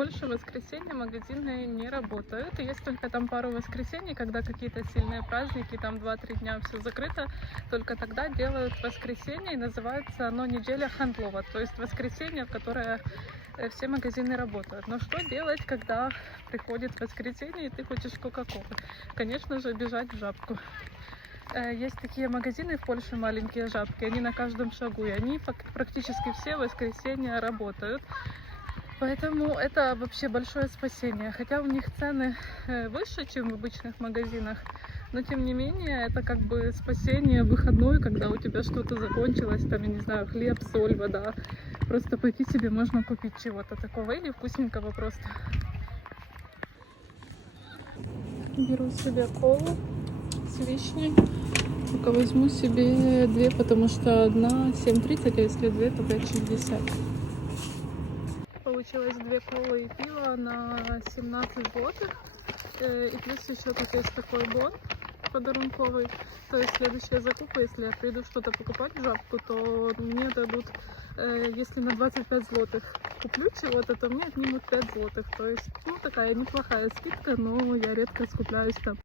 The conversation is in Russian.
Польше в воскресенье магазины не работают. И есть только там пару воскресений, когда какие-то сильные праздники, там 2-3 дня все закрыто. Только тогда делают воскресенье, и называется оно неделя Хандлова. То есть воскресенье, в которое все магазины работают. Но что делать, когда приходит воскресенье и ты хочешь кока-колы? Конечно же, бежать в Жабку. Есть такие магазины в Польше, маленькие Жабки, они на каждом шагу, и они практически все в воскресенье работают. Поэтому это вообще большое спасение. Хотя у них цены выше, чем в обычных магазинах, но тем не менее это как бы спасение выходной, когда у тебя что-то закончилось, там, я не знаю, хлеб, соль, вода. Просто пойти себе можно купить чего-то такого или вкусненького просто. Беру себе колу с вишней. Только возьму себе 2, потому что одна 7,30, а если 2, то 5,60. Получилось 2 колы и пиво на 17 злотых. И плюс еще тут есть такой бон подарунковый. То есть следующая закупка, если я приду что-то покупать в Жабку, то мне дадут, если на 25 злотых куплю чего-то, то мне отнимут 5 злотых. То есть, ну, такая неплохая скидка, но я редко скупляюсь там.